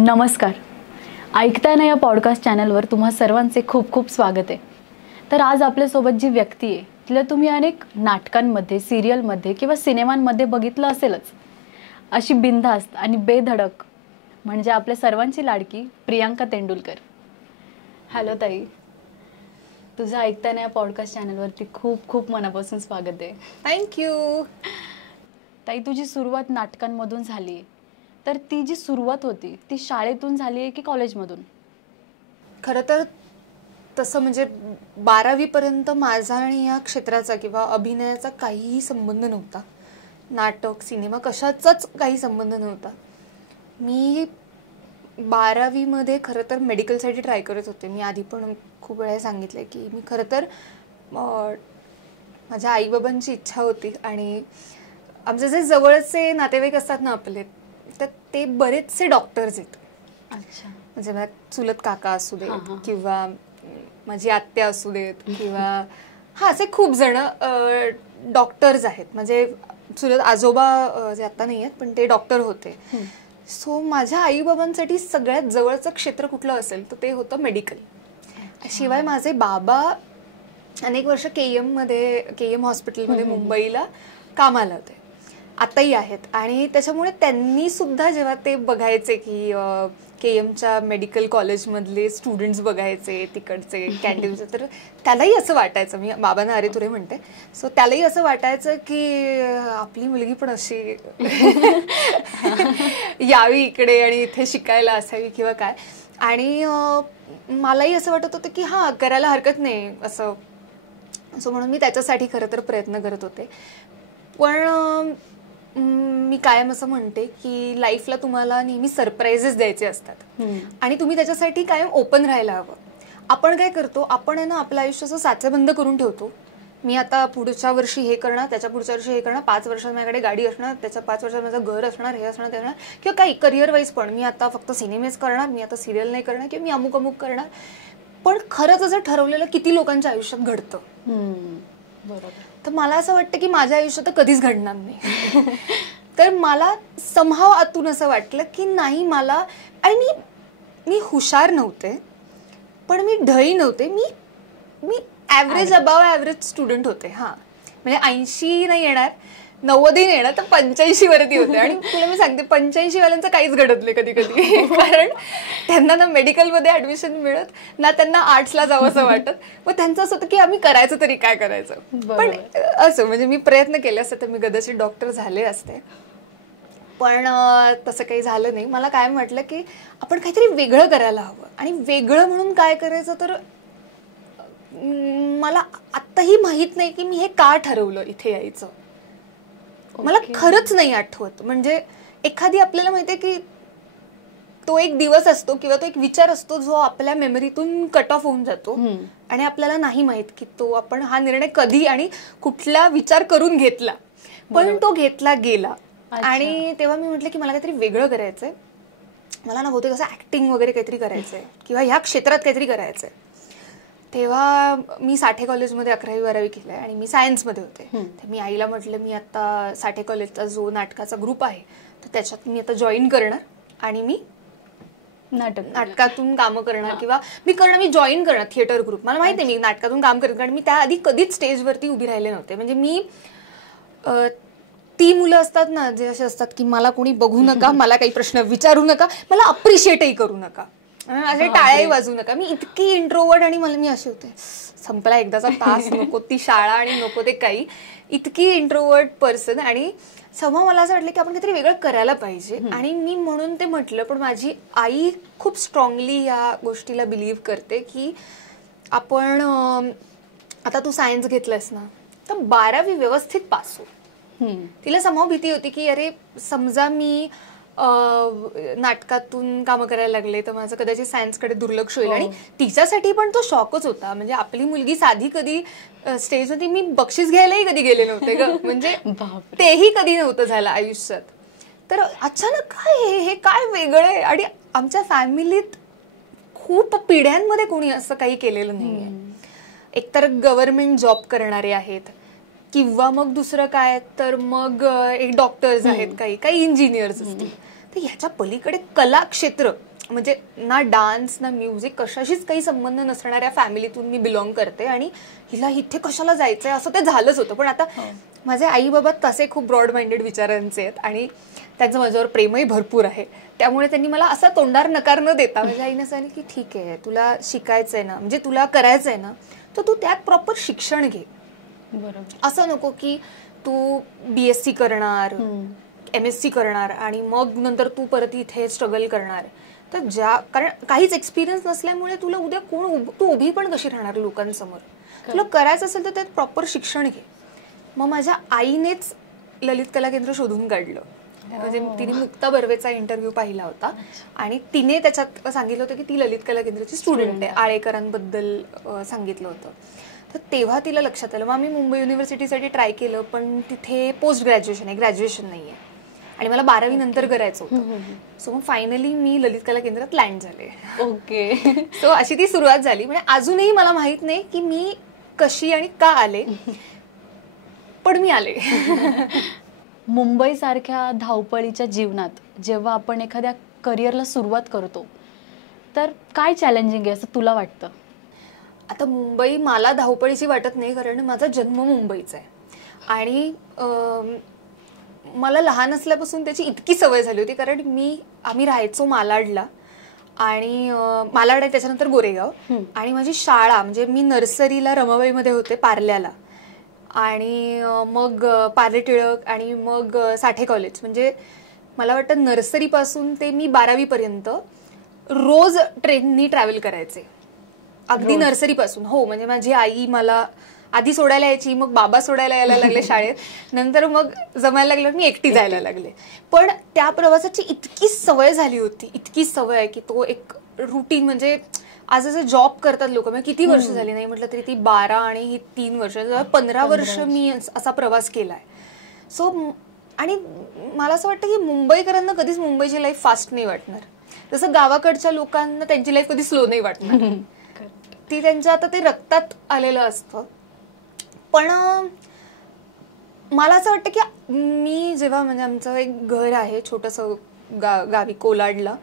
नमस्कार. ऐकताय ना या पॉडकास्ट चॅनलवर तुम्हा सर्वांचे खूप खूप स्वागत आहे. तर आज आपल्यासोबत जी व्यक्ती आहे तिला तुम्ही अनेक नाटकांमध्ये, सिरियलमध्ये किंवा सिनेमांमध्ये बघितलं असेलच. अशी बिनधास्त आणि बेधडक म्हणजे आपल्या सर्वांची लाडकी प्रियांका तेंडुलकर. हॅलो ताई, तुझं ऐकताय ना या पॉडकास्ट चॅनलवरती खूप खूप मनापासून स्वागत आहे. थँक्यू. ताई, तुझी सुरुवात नाटकांमधून झाली, तर ती जी सुरुवात होती ती शाळेतून झाली आहे की कॉलेजमधून? खरं तर तसं म्हणजे 12वी पर्यंत माझा आणि या क्षेत्राचा किंवा अभिनयाचा काहीही संबंध नव्हता. नाटक, सिनेमा कशाचाच काही संबंध नव्हता. मी 12वी मध्ये खरं तर मेडिकलसाठी ट्राय करत होते. मी आधी पण खूप वेळा सांगितलं की मी खरं तर माझ्या आईबाबांची इच्छा होती आणि आमचे जे जवळचे नातेवाईक असतात ना आपले, तर ते बरेचसे डॉक्टर्स आहेत. अच्छा. म्हणजे मला चुलत काका असू देत किंवा माझी आत्या असू देत किंवा असे खूप जण डॉक्टर्स आहेत. म्हणजे चुलत आजोबा जे आता नाही आहेत पण ते डॉक्टर होते. सो माझ्या आईबाबांसाठी सगळ्यात जवळचं क्षेत्र कुठलं असेल तर ते होतं मेडिकल. शिवाय माझे बाबा अनेक वर्ष KM हॉस्पिटलमध्ये मुंबईला कामाला होते, आताही आहेत. आणि त्याच्यामुळे त्यांनी सुद्धा जेव्हा ते बघायचे की KMच्या मेडिकल कॉलेजमधले स्टुडंट्स बघायचे तिकडचे कॅन्टीनचे, तर त्यालाही असं वाटायचं, मी बाबांना अरे तुरे म्हणते, सो त्यालाही असं वाटायचं की आपली मुलगी पण अशी यावी इकडे आणि इथे शिकायला असावी किंवा काय. आणि मलाही असं वाटत होतं की करायला हरकत नाही असं. सो म्हणून मी त्याच्यासाठी खरं तर प्रयत्न करत होते. पण मी कायम असं म्हणते की लाईफला तुम्हाला नेहमी सरप्राईजेस द्यायचे असतात आणि तुम्ही त्याच्यासाठी कायम ओपन राहायला हवं. आपण काय करतो, आपण आहे ना आपलं आयुष्य असं साचेबंद करून ठेवतो. मी आता पुढच्या वर्षी हे करणार, त्याच्या पुढच्या वर्षी हे करणार, 5 वर्षात माझ्याकडे गाडी असणार, त्याच्या 5 वर्षात माझं घर असणार, हे असणार, ते असणार, किंवा काही करिअर वाईज पण मी आता फक्त सिनेमेच करणार, मी आता सिरियल नाही करणार किंवा मी अमुक अमुक करणार. पण खरंच असं ठरवलेलं किती लोकांच्या आयुष्यात घडतं. बरोबर. तर मला असं वाटतं की माझ्या आयुष्यात तर कधीच घडणार नाही. तर मला समहाव आतून असं वाटलं की नाही, मला आणि मी हुशार नव्हते पण मी ढळी नव्हते. मी ॲव्हरेज अबाव ॲव्हरेज स्टुडंट होते. म्हणजे 80 नाही येणार, 90 नाही येणार, तर 85 वरती होते. आणि तुला मी सांगते 85 वाल्यांचं काहीच घडत नाही कधी कधी. कारण त्यांना ना मेडिकलमध्ये ऍडमिशन मिळत ना त्यांना आर्ट्सला जावं असं वाटत. मग त्यांचं असं होतं की आम्ही करायचं तरी काय करायचं. पण असं म्हणजे मी प्रयत्न केले असते तर मी कदाचित डॉक्टर झाले असते, पण तसं काही झालं नाही. मला काय म्हटलं की आपण काहीतरी वेगळं करायला हवं. आणि वेगळं म्हणून काय करायचं, तर मला आत्ताही माहित नाही की मी हे का ठरवलं इथे यायचं. मला खरंच नाही आठवत. म्हणजे एखादी आपल्याला माहितीये की तो एक दिवस असतो किंवा तो एक विचार असतो जो आपल्या मेमरीतून कट ऑफ होऊन जातो आणि आपल्याला नाही माहित की तो आपण हा निर्णय कधी आणि कुठला विचार करून घेतला, पण तो घेतला गेला. आणि तेव्हा मी म्हटलं की मला काहीतरी वेगळं करायचंय. मला ना बहुतेक असं ऍक्टिंग वगैरे काहीतरी करायचंय किंवा ह्या क्षेत्रात काहीतरी करायचंय. तेव्हा मी साठे कॉलेजमध्ये 11वी-12वी केलंय आणि मी सायन्समध्ये होते. तर मी आईला म्हटलं मी आता साठे कॉलेजचा जो नाटकाचा ग्रुप आहे तर त्याच्यात मी आता जॉईन करणार आणि मी नाटकातून कामं करणार किंवा मी जॉईन करणार थिएटर ग्रुप. मला माहिती आहे मी नाटकातून काम करत, कारण मी त्याआधी कधीच स्टेजवरती उभी राहिले नव्हते. म्हणजे मी ती मुलं असतात ना जे असे असतात की मला कोणी बघू नका, मला काही प्रश्न विचारू नका, मला अप्रिशिएटही करू नका, असे टाळ्याही वाजवू नका. मी इतकी इंट्रोवर्ट आणि मी असे होते संपला एकदाचा तास, नको ती शाळा आणि नको ते काही, इतकी इंट्रोवर्ट पर्सन. आणि समोर मला असं वाटलं की आपण काहीतरी वेगळं करायला पाहिजे. आणि मी म्हणून ते म्हटलं. पण माझी आई खूप स्ट्रॉंगली या गोष्टीला बिलीव्ह करते की आपण आता तू सायन्स घेतलंस ना तर 12वी व्यवस्थित पास हो. तिला समोर भीती होती की अरे समजा मी नाटकातून कामं करायला लागले तर माझं कदाचित सायन्सकडे दुर्लक्ष होईल. आणि तिच्यासाठी पण तो शॉकच होता. म्हणजे आपली मुलगी साधी कधी स्टेजवरती, मी बक्षीस घ्यायलाही कधी गेले नव्हते ग, म्हणजे तेही कधी नव्हतं झालं आयुष्यात. तर अचानक काय हे काय वेगळं आहे. आणि आमच्या फॅमिलीत खूप पिढ्यांमध्ये कोणी असं काही केलेलं नाहीये. एकतर गव्हर्नमेंट जॉब करणारे आहेत किंवा मग दुसरं काय तर मग एक डॉक्टर्स आहेत, काही इंजिनियर्स असतील. तर ह्याच्या पलीकडे कला क्षेत्र म्हणजे ना डान्स ना म्युझिक कशाशीच काही संबंध नसणाऱ्या फॅमिलीतून मी बिलॉंग करते आणि हिला इथे कशाला जायचंय असं ते झालंच होतं. पण आता माझे आई बाबा तसे खूप ब्रॉड माइंडेड विचारांचे आहेत आणि त्यांचं माझ्यावर प्रेमही भरपूर आहे. त्यामुळे त्यांनी मला असा तोंडावर नकार न देता माझ्या आईनं सांगितलं की ठीक आहे, तुला शिकायचंय ना, म्हणजे तुला करायचंय ना, तर तू त्यात प्रॉपर शिक्षण घे. बरोबर. असं नको की तू BSc करणार, MSc करणार आणि मग नंतर तू परत इथे स्ट्रगल करणार. तर कारण काहीच एक्सपिरियन्स नसल्यामुळे तुला उद्या तू उभी पण कशी राहणार लोकांसमोर. तुला करायचं असेल तर त्यात प्रॉपर शिक्षण घे. मग माझ्या आईनेच ललित कला केंद्र शोधून काढलं. म्हणजे तिने मुक्ता बर्वेचा इंटरव्ह्यू पाहिला होता आणि तिने त्याच्यात सांगितलं होतं की ती ललित कला केंद्राची स्टुडंट आहे. आळेकरांबद्दल सांगितलं होतं. तर तेव्हा तिला लक्षात आलं. मग आम्ही मुंबई युनिव्हर्सिटीसाठी ट्राय केलं, पण तिथे पोस्ट ग्रॅज्युएशन आहे, ग्रॅज्युएशन नाही आहे आणि मला 12वी नंतर करायचं होतं. सो मग फायनली मी ललित कला केंद्रात लँड झाले. ओके. सो अशी ती सुरुवात झाली. म्हणजे अजूनही मला माहित नाही की मी कशी आणि का आले, पण मी आले. मुंबईसारख्या धावपळीच्या जीवनात जेव्हा आपण एखाद्या करिअरला सुरुवात करतो तर काय चॅलेंजिंग आहे असं तुला वाटतं? आता मुंबई मला धावपळीची वाटत नाही, कारण माझा जन्म मुंबईचा आहे आणि मला लहान असल्यापासून त्याची इतकी सवय झाली होती. कारण आम्ही राहायचो मालाडला आणि मालाड आहे त्याच्यानंतर गोरेगाव, आणि माझी शाळा म्हणजे मी नर्सरीला रमाबाईमध्ये होते पार्ल्याला आणि मग पार्ले टिळक आणि मग साठे कॉलेज. म्हणजे मला वाटतं नर्सरीपासून ते मी 12वी पर्यंत रोज ट्रेननी ट्रॅव्हल करायचे, अगदी नर्सरीपासून. हो, म्हणजे माझी आई मला आधी सोडायला यायची, मग बाबा सोडायला यायला लागले शाळेत, नंतर मग जमायला लागलं मी एकटी जायला लागले. पण त्या प्रवासाची इतकी सवय झाली होती, इतकी सवय आहे की तो एक रुटीन. म्हणजे आज जसं जॉब करतात लोक, म्हणजे किती वर्ष झाली नाही म्हटलं तरी ती 12 आणि ही 3 वर्ष, 15 वर्ष मी असा प्रवास केलाय. सो आणि मला असं वाटतं की मुंबईकरांना कधीच मुंबईची लाईफ फास्ट नाही वाटणार, जसं गावाकडच्या लोकांना त्यांची लाईफ कधी स्लो नाही वाटणार. ती त्यांच्या आता ते रक्तात आलेलं असतं. पण मला असं वाटतं की मी जेव्हा, म्हणजे आमचं एक घर आहे छोटंसं गावी कोलाडला,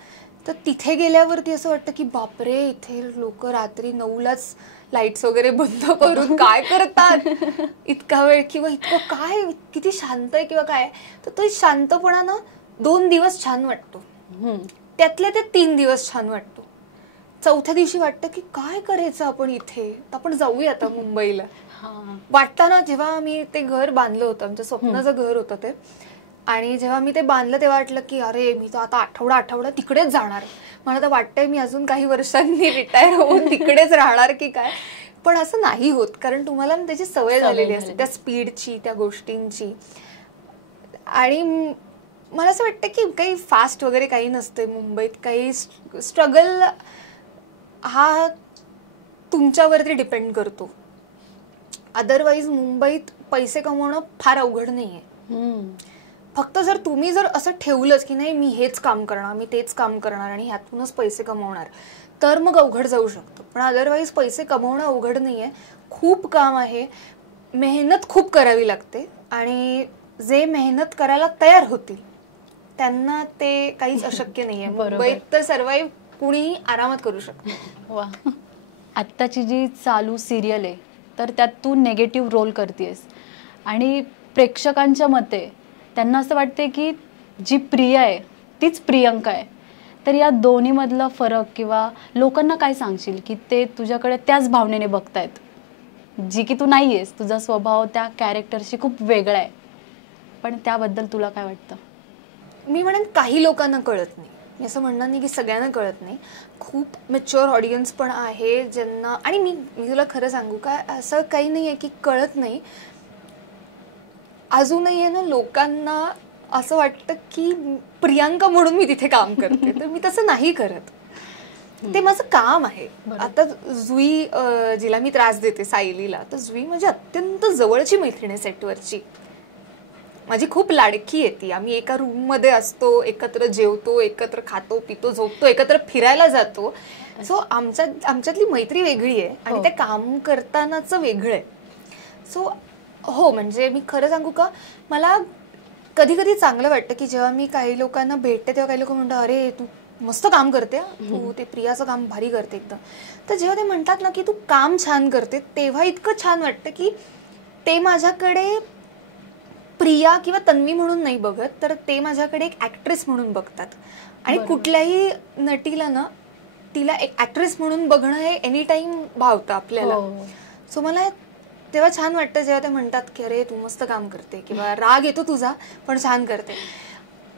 तर तिथे गेल्यावरती असं वाटतं की बापरे, इथे लोक रात्री 9लाच लाईट्स वगैरे बंद करून काय करतात इतका वेळ, किंवा इतकं काय किती शांत आहे किंवा काय. तर तो शांतपणा ना 2 दिवस छान वाटतो, त्यातले ते 3 दिवस छान वाटतो. 4थ्या दिवशी वाटतं की काय करायचं आपण इथे, आपण जाऊया आता मुंबईला. वाटताना जेव्हा मी ते घर बांधलं होतं, आमच्या स्वप्नाचं घर होतं ते, आणि जेव्हा मी ते बांधलं तेव्हा वाटलं की अरे मी तर आता आठवडा तिकडेच जाणार. मला तर वाटतंय मी अजून काही वर्षांनी रिटायर होऊन तिकडेच राहणार की काय. पण असं नाही होत, कारण तुम्हाला त्याची सवय झालेली असते त्या स्पीडची, त्या गोष्टींची. आणि मला असं वाटतं की काही फास्ट वगैरे काही नसते मुंबईत. काही स्ट्रगल हा तुमच्यावरती डिपेंड करतो. अदरवाईज मुंबईत पैसे कमवणं फार अवघड नाहीये. फक्त तुम्ही जर असं ठेवलंच की नाही मी हेच काम करणार, मी तेच काम करणार आणि ह्यातूनच पैसे कमवणार, तर मग अवघड जाऊ शकतं. पण अदरवाईज पैसे कमवणं अवघड नाहीये, खूप काम आहे, मेहनत खूप करावी लागते, आणि जे मेहनत करायला तयार होतील त्यांना ते काहीच अशक्य नाहीये. मुंबईत तर सर्वाइव्ह कुणीही आरामात करू शकतो. वा. आत्ताची जी चालू सिरियल आहे तर त्यात तू नेगेटिव्ह रोल करतेस, आणि प्रेक्षकांच्या मते त्यांना असं वाटते की जी प्रिया आहे तीच प्रियंका आहे. तर या दोन्हीमधला फरक, किंवा लोकांना काय सांगशील की ते तुझ्याकडे त्याच भावनेने बघतायत, जी की तू नाही आहेस, तुझा स्वभाव त्या कॅरेक्टरशी खूप वेगळा आहे, पण त्याबद्दल तुला काय वाटतं? मी म्हणेन काही लोकांना कळत नाही, मी असं म्हणणार नाही की सगळ्यांना कळत नाही. खूप मॅच्युअर ऑडियन्स पण आहे ज्यांना, आणि मी तुला खरं सांगू का, असं काही नाही आहे की कळत नाही. अजूनही आहे ना लोकांना असं वाटतं की प्रियांका म्हणून मी तिथे काम करते, तर मी तसं नाही करत. ते माझं काम आहे. आता जुई जिला मी त्रास देते सायलीला, तर जुई माझी अत्यंत जवळची मैत्रीण आहे सेटवरची, माझी खूप लाडकी आहे ती. आम्ही एका रूम मध्ये असतो, एकत्र जेवतो, एकत्र खातो पितो, झोपतो, एकत्र फिरायला जातो. सो आमच्यातली मैत्री वेगळी आहे आणि ते काम करतानाच वेगळं आहे. सो हो, म्हणजे मी खरं सांगू का, मला कधी कधी चांगलं वाटतं की जेव्हा मी काही लोकांना भेटते तेव्हा काही लोक म्हणतात अरे तू मस्त काम करते तू, ते प्रियाचं काम भारी करते एकदम. तर जेव्हा ते म्हणतात ना की तू काम छान करते, तेव्हा इतकं छान वाटतं की ते माझ्याकडे प्रिया किंवा तन्वी म्हणून नाही बघत, तर ते माझ्याकडे एक ऍक्ट्रेस म्हणून बघतात. आणि कुठल्याही नटीला ना तिला एक ऍक्ट्रेस म्हणून बघणं हे एनी टाइम भावतं आपल्याला. सो मला तेव्हा छान वाटतं जेव्हा ते म्हणतात की अरे तू मस्त काम करते, किंवा राग येतो तुझा पण छान करते.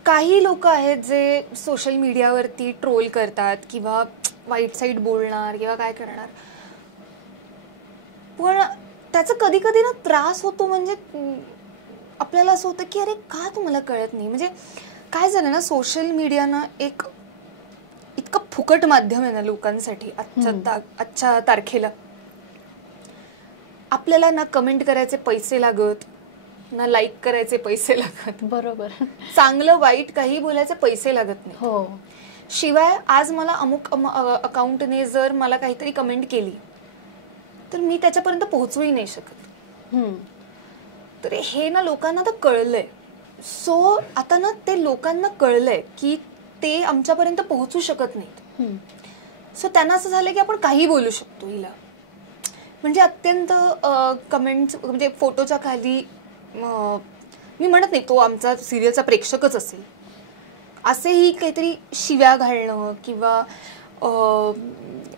काही लोक आहेत जे सोशल मीडियावरती ट्रोल करतात किंवा वाईट साईड बोलणार किंवा काय करणार, पण त्याचा कधी कधी ना त्रास होतो. म्हणजे आपल्याला असं होतं की अरे का तुम्हाला कळत नाही. म्हणजे काय झालं ना, सोशल मीडिया ना एक इतकं फुकट माध्यम आहे ना लोकांसाठी आजच्या तारखेला. आपल्याला ना कमेंट करायचे पैसे लागत, ना लाईक करायचे पैसे लागत. बरोबर. चांगलं वाईट काही बोलायचे पैसे लागत नाही. हो. शिवाय आज मला अमुक अकाउंटने जर मला काहीतरी कमेंट केली तर मी त्याच्यापर्यंत पोहोचूही नाही शकत. तर हे ना लोकांना तर कळलंय. सो आता ना ते लोकांना कळलंय की ते आमच्यापर्यंत पोहोचू शकत नाहीत. सो त्यांना असं झालं की आपण काही बोलू शकतो हिला. म्हणजे अत्यंत कमेंट्स, म्हणजे फोटोच्या खाली, मी म्हणत नाही तो आमचा सिरियलचा प्रेक्षकच असेल, असेही काहीतरी शिव्या घालणं किंवा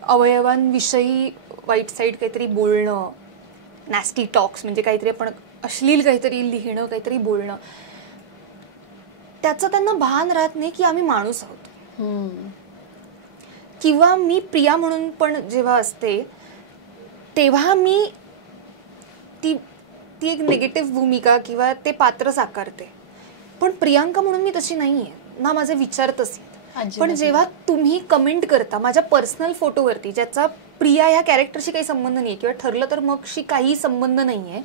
अवयवांविषयी वाईट साईड काहीतरी बोलणं, नॅस्टी टॉक्स म्हणजे काहीतरी आपण अश्लील काहीतरी लिहिणं, काहीतरी बोलणं, त्याचं त्यांना भान राहत नाही की आम्ही माणूस आहोत. किंवा मी प्रिया म्हणून पण जेव्हा असते तेव्हा मी ती एक निगेटिव्ह भूमिका किंवा ते पात्र साकारते. पण प्रियांका म्हणून मी तशी नाहीये ना, माझे विचार तसे. पण जेव्हा तुम्ही कमेंट करता माझ्या पर्सनल फोटोवरती, ज्याचा प्रिया ह्या कॅरेक्टरशी काही संबंध नाहीये किंवा ठरलं तर मगशी काही संबंध नाहीये,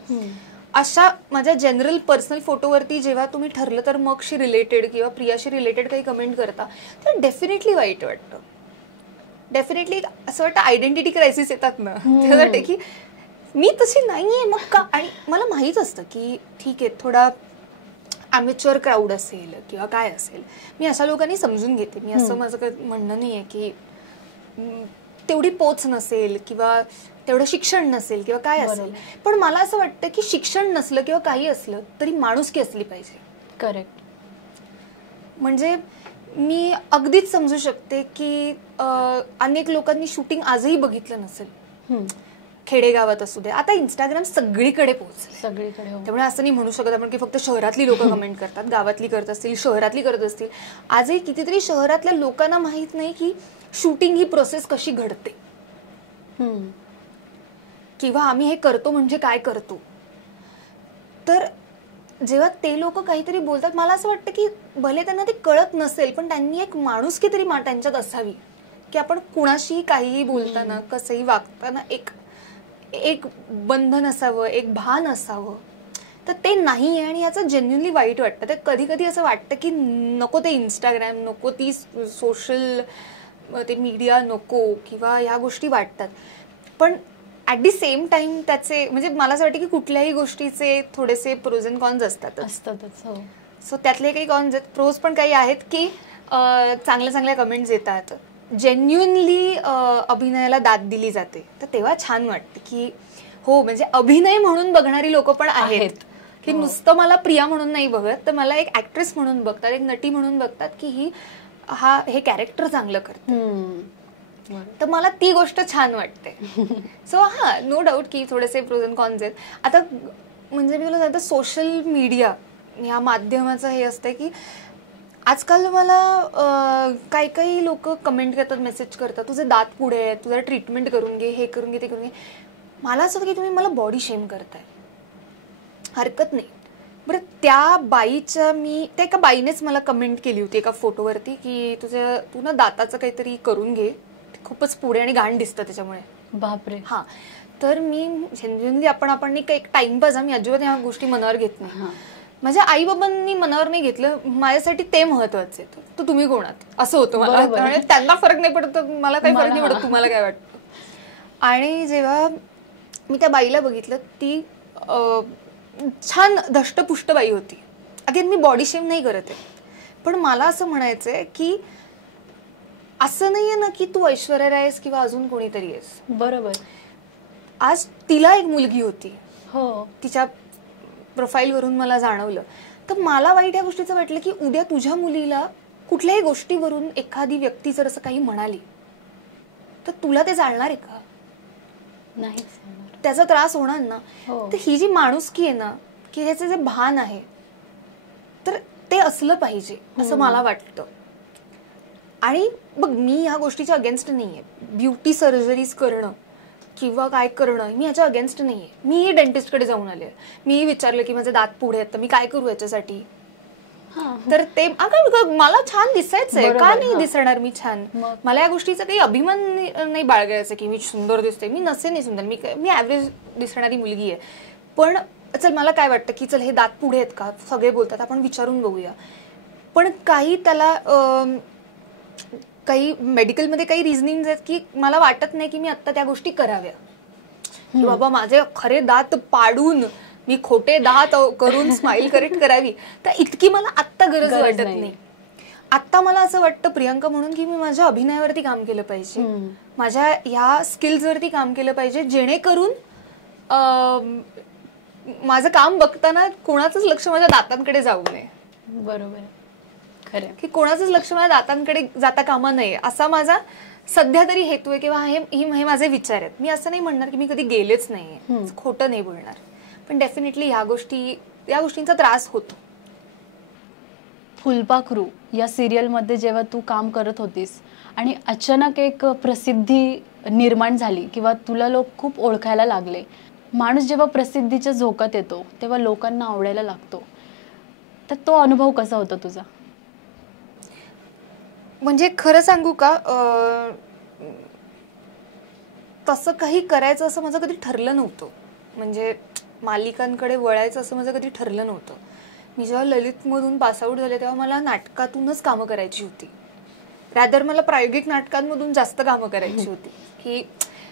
अशा माझ्या जनरल पर्सनल फोटोवरती जेव्हा तुम्ही ठरलं तर मगशी रिलेटेड किंवा प्रियाशी रिलेटेड काही कमेंट करता, तर डेफिनेटली वाईट वाटतं. डेफिनेटली असं वाटतं आयडेंटिटी क्रायसिस येतात ना, ते वाटतं की मी तशी नाहीये मग का. आणि मला माहित असतं की ठीक आहे थोडा ॲमेच्युअर क्राऊड असेल किंवा काय असेल, मी अशा लोकांनी समजून घेते. मी असं माझं काही म्हणणं नाहीये की तेवढी पोच नसेल किंवा तेवढं शिक्षण नसेल किंवा काय असेल, पण मला असं वाटतं की शिक्षण नसलं किंवा काही असलं तरी माणुसकी असली पाहिजे. करेक्ट. म्हणजे मी अगदीच समजू शकते की अनेक लोकांनी शूटिंग आजही बघितलं नसेल, खेडेगावात असू दे. आता इंस्टाग्राम सगळीकडे पोहोचले, सगळीकडे. त्यामुळे असं नाही म्हणू शकत आपण की फक्त शहरातली लोक कमेंट करतात, गावातली करत असतील, शहरातली करत असतील. आजही कितीतरी शहरातल्या लोकांना माहित नाही की शूटिंग ही प्रोसेस कशी घडते किंवा आम्ही हे करतो म्हणजे काय करतो. तर जेव्हा ते लोक काहीतरी बोलतात, मला असं वाटतं की भले त्यांना ते कळत नसेल पण त्यांनी एक माणुसकी तरी त्यांच्यात असावी की आपण कुणाशीही काहीही बोलताना, कसंही वागताना एक बंधन असावं, एक भान असावं. तर ते नाही आहे आणि याचं जेन्युनली वाईट वाटतं. तर कधी कधी असं वाटतं की नको ते इंस्टाग्राम, नको ती सोशल ते मीडिया नको किंवा ह्या गोष्टी वाटतात. पण ॲट दी सेम टाइम त्याचे म्हणजे मला असं वाटतं की कुठल्याही गोष्टीचे थोडेसे प्रोज अँड कॉन्स असतातच. सो त्यातले काही कॉन्स आहेत, प्रोज पण काही आहेत की चांगल्या चांगल्या कमेंट्स येतात, जेन्युनली अभिनयाला दाद दिली जाते. तर तेव्हा छान वाटते की हो, म्हणजे अभिनय म्हणून बघणारी लोक पण आहेत की नुसतं मला प्रिया म्हणून नाही बघत, तर मला एक ऍक्ट्रेस म्हणून बघतात, एक नटी म्हणून बघतात की हे कॅरेक्टर चांगलं करते. तर मला ती गोष्ट छान वाटते. सो नो डाऊट की थोडेसे प्रोज अँड कॉन्स आहेत. आता म्हणजे मी तुला सांगते, सोशल मीडिया ह्या माध्यमाचं हे असतं की आजकाल मला काही लोक कमेंट करतात, मेसेज करतात, तुझे दात पुढे आहेत, तुझं ट्रीटमेंट करून घे, हे करून घे, ते करून घे. मला असं होतं की तुम्ही मला बॉडी शेम करताय, हरकत नाही. बरं, त्या बाईच्या त्या एका बाईनेच मला कमेंट केली होती एका फोटोवरती की तू ना दाताचं काहीतरी करून घे, खूपच पुढे आणि घाण दिसतं त्याच्यामुळे. बापरे. तर मी जेन्युइनली आपण एक टाइमपास, मी अजिबात ह्या गोष्टी मनावर घेत नाही. माझ्या आई बाबांनी मनावर नाही घेतलं, माझ्यासाठी ते महत्वाचे. तर तुम्ही कोणात असं होतं मला. त्यांना फरक नाही पडत, मला काही फरक नाही पडत, तुम्हाला काय वाटतं. आणि जेव्हा मी त्या बाईला बघितलं, ती छान धष्टपुष्ट बाई होती. अगेन मी बॉडी शेम नाही करत आहे, पण मला असं म्हणायचंय की असं नाहीये ना की तू ऐश्वर्या राय आहेस किंवा अजून कोणीतरी आहेस. बरोबर. आज तिला एक मुलगी होती, हो, तिच्या प्रोफाईलवरून मला जाणवलं. तर मला वाईट या गोष्टीचं वाटलं की उद्या तुझ्या मुलीला कुठल्याही गोष्टीवरून एखादी व्यक्ती जर असं काही म्हणाली तर तुला ते चालणार आहे का? नाही, त्याचा त्रास होणार ना. हो. तर ही जी माणुसकी आहे ना, की ह्याचं जे भान आहे तर ते असलं पाहिजे असं मला वाटतं. आणि बघ, मी ह्या गोष्टीच्या अगेन्स्ट नाहीये. ब्युटी सर्जरीज करणं किंवा काय करणं मी ह्याच्या अगेन्स्ट नाहीये. मी डेंटिस्टकडे जाऊन आले, मी विचारलं की माझे दात पुढे आहेत तर मी काय करू याच्यासाठी. तर ते अगं मला छान दिसायचंय, का नाही दिसणार मी छान. मला या गोष्टीचा काही अभिमान नाही बाळगायचा की मी सुंदर दिसते. मी नसे नाही सुंदर, मी ऍव्हरेज दिसणारी मुलगी आहे. पण चल, मला काय वाटतं की चल हे दात पुढे आहेत का, सगळे बोलतात, आपण विचारून बघूया. पण काही त्याला काही मेडिकलमध्ये काही रिझनिंग आहेत की मला वाटत नाही की मी आता त्या गोष्टी कराव्या, की बाबा माझे खरे दात पाडून मी खोटे दात करून स्माइल करेक्ट करावी. तर इतकी मला आत्ता गरज वाटत नाही. आत्ता मला असं वाटतं प्रियंका म्हणून की मी माझ्या अभिनयावरती काम केलं पाहिजे, माझ्या ह्या स्किल्सवरती काम केलं पाहिजे, जेणेकरून माझं काम बघताना कोणाचंच लक्ष माझ्या दातांकडे जाऊ नये. बरोबर, खरं की कोणाचंच लक्ष माझ्या दातांकडे जाता कामा नये असा माझा सध्या तरी हेतू आहे किंवा हे माझे विचार आहेत. मी असं नाही म्हणणार की मी कधी गेलेच नाहीये, खोटं नाही बोलणार, पण डेफिनेटली या गोष्टींचा त्रास होतो. फुलपाखरू या सिरियलमध्ये जेव्हा तू काम करत होतीस आणि अचानक एक प्रसिद्धी निर्माण झाली किंवा तुला लोक खूप ओळखायला लागले, माणूस जेव्हा प्रसिद्धीच्या झोकात येतो तेव्हा लोकांना आवडायला लागतो, तर तो अनुभव कसा होता तुझा? म्हणजे खरं सांगू का, तसं काही करायचं असं माझं कधी ठरलं नव्हतं. म्हणजे मालिकांकडे वळायचं असं माझं कधी ठरलं नव्हतं. मी जेव्हा ललितमधून पासआउट झाले तेव्हा मला नाटकातूनच कामं करायची होती. रॅदर मला प्रायोगिक नाटकांमधून जास्त कामं करायची होती, की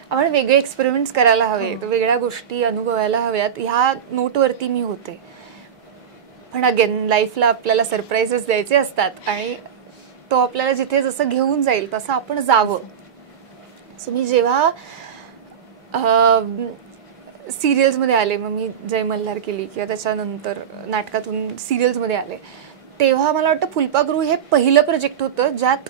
आपण वेगळे एक्सपेरिमेंट्स करायला हवेत, वेगळ्या गोष्टी अनुभवायला हव्यात, ह्या नोटवरती मी होते. पण अगेन लाईफला आपल्याला सरप्राईजेस द्यायचे असतात आणि तो आपल्याला जिथे जसं घेऊन जाईल तसं आपण जावं. सो मी जेव्हा सिरियल्समध्ये आले, मग मी जय मल्हार केली किंवा त्याच्यानंतर नाटकातून सिरियल्समध्ये आले, तेव्हा मला वाटतं फुलपाखरू हे पहिलं प्रोजेक्ट होतं ज्यात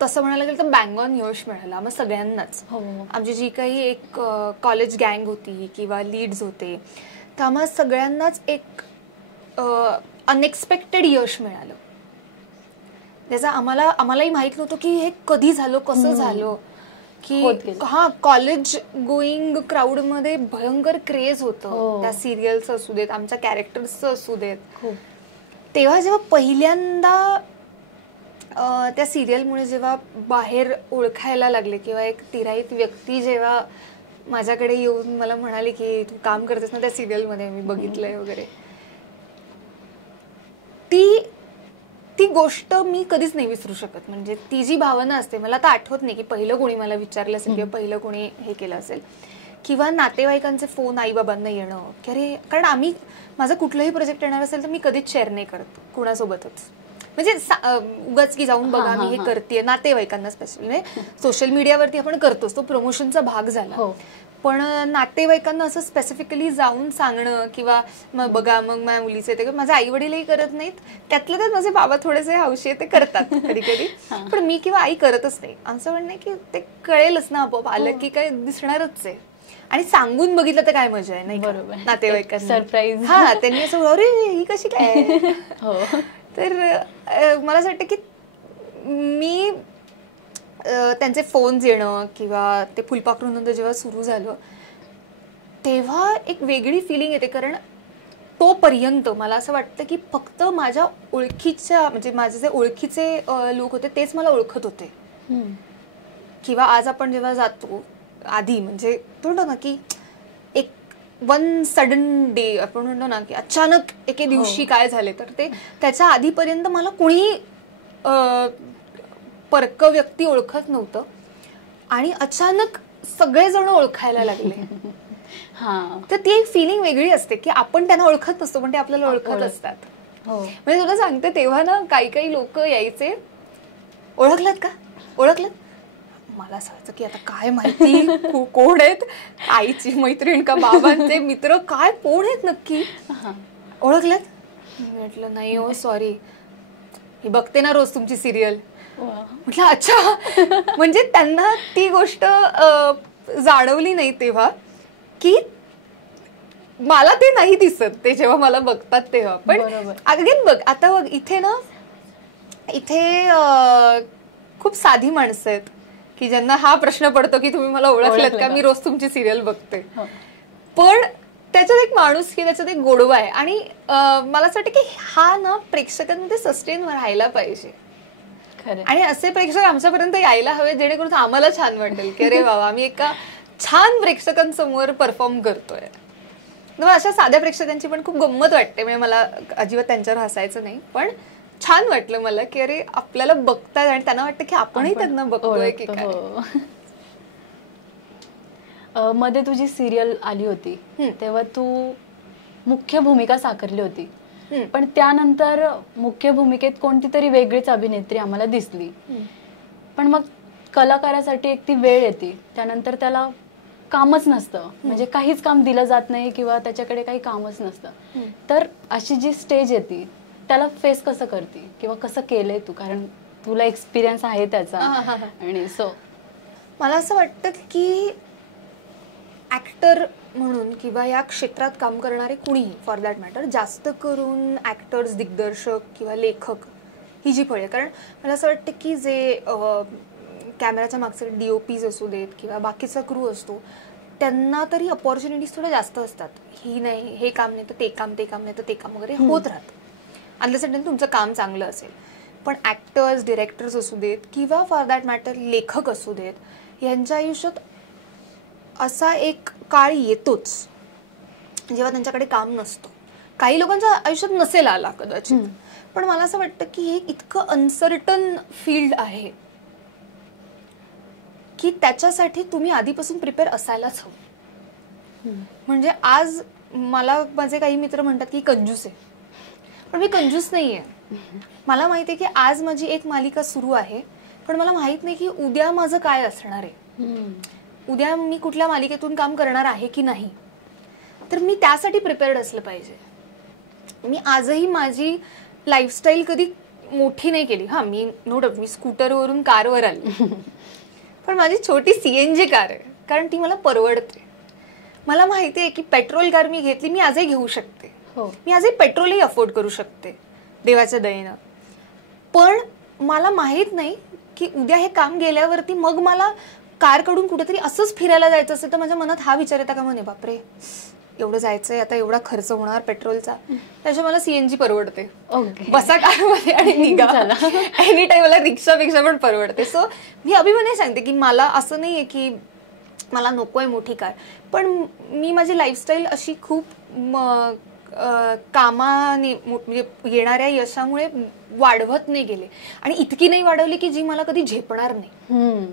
तसं म्हणायला गेलं तर बँग ऑन यश मिळालं आम्हाला सगळ्यांनाच. आमची जी काही एक कॉलेज गँग होती किंवा लीड्स होते, तर आम्हाला सगळ्यांनाच एक अनएक्सपेक्टेड यश मिळालं. त्याचा आम्हालाही माहित नव्हतं की हे कधी झालं, कसं झालं. की कॉलेज गोईंग क्राऊड मध्ये भयंकर क्रेज होतं त्या सिरियलचं असू देत, आमच्या कॅरेक्टर्सचं असू देत. तेव्हा जेव्हा पहिल्यांदा त्या सिरियलमुळे जेव्हा बाहेर ओळखायला लागले किंवा एक तिराईत व्यक्ती जेव्हा माझ्याकडे येऊन मला म्हणाले की तू काम करतेस ना त्या सिरियलमध्ये, मी बघितलंय वगैरे, ती गोष्ट मी कधीच नाही विसरू शकत. म्हणजे ती जी भावना असते, मला तर आठवत नाही की पहिलं कोणी मला विचारलं असेल किंवा पहिलं कोणी हे केलं असेल, किंवा नातेवाईकांचे फोन आई बाबांना येणं की अरे, कारण माझं कुठलंही प्रोजेक्ट येणार असेल तर मी कधीच शेअर नाही करत कुणासोबतच. म्हणजे उगाच की जाऊन बघा मी हे करतेय, नातेवाईकांना स्पेशली. म्हणजे सोशल मीडियावरती आपण करतोच, तो प्रमोशनचा भाग झाला, पण नातेवाईकांना असं स्पेसिफिकली जाऊन सांगणं किंवा मग बघा मग माझ्या मुलीचे, ते माझे आई वडीलही करत नाहीत, त्यातल्या त्यात माझे बाबा थोडेसे हौशी ते करतात कधी कधी, पण मी किंवा आई करतच नाही. आमचं म्हणणं आहे की ते कळेलच ना आपोआप, आलं की काय दिसणारच आहे. आणि सांगून बघितलं तर काय मजा आहे, नाही बरोबर, नातेवाईकांना सरप्राईज. त्यांनी असं अरे ही कशी काय. तर मला असं वाटतं की मी त्यांचे फोन्स येणं किंवा ते फुलपाखरूनंतर जेव्हा सुरू झालं तेव्हा एक वेगळी फिलिंग येते. कारण तोपर्यंत मला असं वाटतं की फक्त माझ्या ओळखीच्या, म्हणजे माझे जे ओळखीचे लोक होते तेच मला ओळखत होते. किंवा आज आपण जेव्हा जातो आधी, म्हणजे म्हणतो ना की एक वन सडन डे आपण म्हणतो ना की अचानक एके दिवशी काय झाले, तर ते त्याच्या आधीपर्यंत मला कोणी परक व्यक्ती ओळखत नव्हतं आणि अचानक सगळेजण ओळखायला लागले. तर ती एक फिलिंग वेगळी असते की आपण त्यांना ओळखत नसतो पण ते आपल्याला ओळखत असतात. म्हणजे तुला सांगते, तेव्हा ना काही लोक यायचे ओळखलात का, ओळखलं? मला असं व्हायचं की आता काय माहिती कोण आहेत, आईची मैत्रीण का बाबांचे मित्र, काय कोण आहेत नक्की, ओळखलं? म्हटलं नाही हो सॉरी, ही बघते ना रोज तुमची सिरियल. म्हटलं अच्छा. म्हणजे त्यांना ती गोष्ट जाणवली नाही तेव्हा की मला ते नाही दिसत ते जेव्हा मला बघतात तेव्हा. पण अगेन बघ आता बघ इथे ना, इथे खूप साधी माणसं आहेत की ज्यांना हा प्रश्न पडतो की तुम्ही मला ओळखलत का, मी रोज तुमची सिरियल बघते. पण त्याच्यात एक माणूस की त्याच्यात एक गोडवा आहे. आणि मला असं वाटतं की हा ना प्रेक्षकांमध्ये सस्टेन राहायला पाहिजे. आणि असे प्रेक्षक आमच्यापर्यंत यायला हवे जेणेकरून आम्हाला छान वाटेल की अरे बाबा आम्ही एका छान प्रेक्षकांसमोर परफॉर्म करतोय. अशा साध्या प्रेक्षकांची पण खूप गंमत वाटते. म्हणजे मला अजिबात त्यांच्यावर हसायचं नाही, पण छान वाटलं मला की अरे आपल्याला बघतात आणि त्यांना वाटतं की आपणही त्यांना बघतोय की काय. मध्ये तुझी सिरियल आली होती तेव्हा तू मुख्य भूमिका साकारली होती, पण त्यानंतर मुख्य भूमिकेत कोणती तरी वेगळीच अभिनेत्री आम्हाला दिसली. पण मग कलाकारासाठी एक ती वेळ येते, त्यानंतर त्याला कामच नसतं, म्हणजे काहीच काम दिलं जात नाही किंवा त्याच्याकडे काही कामच नसतं. तर अशी जी स्टेज येते त्याला फेस कसं करते किंवा कसं केलंय तू, कारण तुला एक्सपिरियन्स आहे त्याचा. आणि सो मला असं वाटतं की ऍक्टर म्हणून किंवा या क्षेत्रात काम करणारे कुणीही फॉर दॅट मॅटर, जास्त करून ऍक्टर्स, दिग्दर्शक किंवा लेखक ही जी फळे, कारण मला असं वाटतं की जे कॅमेराच्या मागचे DOPs असू देत किंवा बाकीचा क्रू असतो त्यांना तरी अपॉर्च्युनिटीज थोड्या जास्त असतात. ही नाही हे काम नाही तर ते काम, ते काम नाही तर ते काम वगैरे होत राहतं अनलेस अँटिल तुमचं काम चांगलं असेल. पण ऍक्टर्स, डिरेक्टर्स असू देत किंवा फॉर दॅट मॅटर लेखक असू देत, यांच्या आयुष्यात असा एक काळ येतोच जेव्हा त्यांच्याकडे काम नसतं. काही लोकांच्या आयुष्यात नसेल आला कदाचित, पण मला असं वाटतं की हे इतकं अनसर्टन फील्ड आहे की त्याच्यासाठी तुम्ही आधीपासून प्रिपेअर असायलाच हवं. म्हणजे आज मला माझे काही मित्र म्हणतात की कंजूस आहे, पण मी कंजूस नाहीये. मला माहिती आहे की आज माझी एक मालिका सुरू आहे, पण मला माहित नाही की उद्या माझं काय असणार आहे, उद्या मी कुठल्या मालिकेतून काम करणार आहे की नाही. तर मी त्यासाठी प्रिपेअर्ड असलं पाहिजे. मी आजही माझी लाईफस्टाईल कधी मोठी नाही केली. हा मी नो डाऊट मी स्कूटरवरून कारवर आली, पण माझी छोटी CNG कार आहे कारण ती मला परवडते. मला माहिती आहे की पेट्रोल कार मी घेतली, मी आजही घेऊ शकते, मी आजही पेट्रोलही अफोर्ड करू शकते देवाच्या दयेनं. पण मला माहित नाही की उद्या हे काम गेल्यावरती मग मला कार कडून कुठेतरी असंच फिरायला जायचं असेल तर माझ्या मनात हा विचार येता का म्हणे बापरे एवढं जायचंय, आता एवढा खर्च होणार पेट्रोलचा, त्याच्या मला CNG परवडते. बसा कारमध्ये आणि निघा. एनी टाइम मला रिक्षापेक्षा पण परवडते. सो मी अभिमानाने सांगते की मला असं नाहीये की मला नकोय मोठी कार, पण मी माझी लाईफस्टाईल अशी खूप कामाने म्हणजे येणाऱ्या यशामुळे वाढवत नाही गेले आणि इतकी नाही वाढवली की जी मला कधी झेपणार नाही.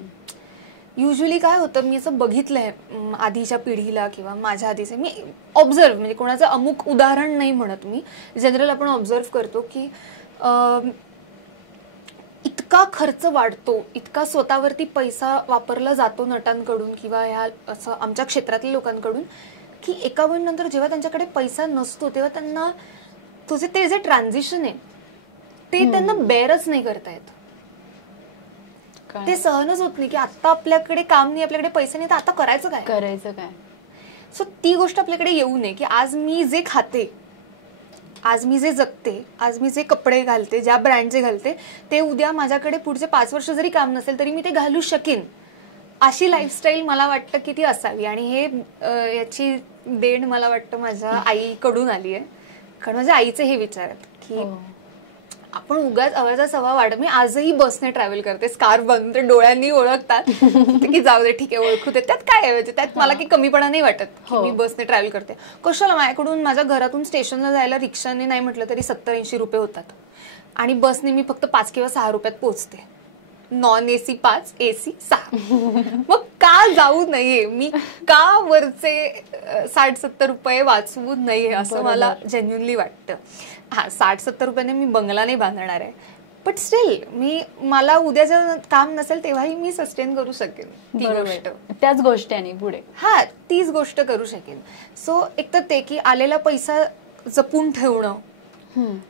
युजली काय होतं, मी असं बघितलंय आधीच्या पिढीला किंवा माझ्या आधीचे, मी ऑब्झर्व म्हणजे कोणाचं अमुक उदाहरण नाही म्हणत, मी जनरल आपण ऑब्झर्व करतो की इतका खर्च वाढतो, इतका स्वतःवरती पैसा वापरला जातो नटांकडून किंवा ह्या असं आमच्या क्षेत्रातल्या लोकांकडून की एका वेळ नंतर जेव्हा त्यांच्याकडे पैसा नसतो तेव्हा त्यांना तुझे ते जे ट्रान्झिशन आहे ते त्यांना बेअरच नाही करता येत. ते सहनच होत नाही की आता आपल्याकडे काम नाही, आपल्याकडे पैसे नाही, तर आता करायचं काय. सो ती गोष्ट आपल्याकडे येऊ नये की आज मी जे खाते, आज मी जे जगते, आज मी जे कपडे घालते, ज्या ब्रँडचे घालते, ते उद्या माझ्याकडे पुढचे 5 वर्ष जरी काम नसेल तरी मी ते घालू शकेन. अशी लाईफस्टाईल मला वाटतं की ती असावी. आणि हे याची देण मला वाटतं माझ्या आईकडून आली आहे, कारण माझ्या आईचे हे विचार आहेत की आपण उगाच आवाजा सवा वाढत. मी आजही बसने ट्रॅव्हल करते, स्कार्फ बांधून, ते डोळ्यांनी ओळखतात की जाऊ दे ठीक आहे ओळखू दे, त्यात काय आहे, त्यात मला की कमीपणा नाही वाटत की मी बसने ट्रॅव्हल करते. कशाला, माझ्याकडून माझ्या घरातून स्टेशनला जायला रिक्षाने नाही म्हटलं तरी 70-80 रुपये होतात आणि बसने मी फक्त 5 किंवा 6 रुपयात पोहोचते. Non AC 5, AC 6. मग का जाऊ नये, मी का वरचे 60-70 रुपये वाचवू नये असं मला जेन्युनली वाटतं. हा 60-70 रुपयाने मी बंगला नाही बांधणार आहे, बट स्टील मला उद्याचं काम नसेल तेव्हाही मी सस्टेन करू शकेन ती गोष्ट. त्याच गोष्टी आणि पुढे हा तीच गोष्ट करू शकेन. सो एक तर ते की आलेला पैसा जपून ठेवणं,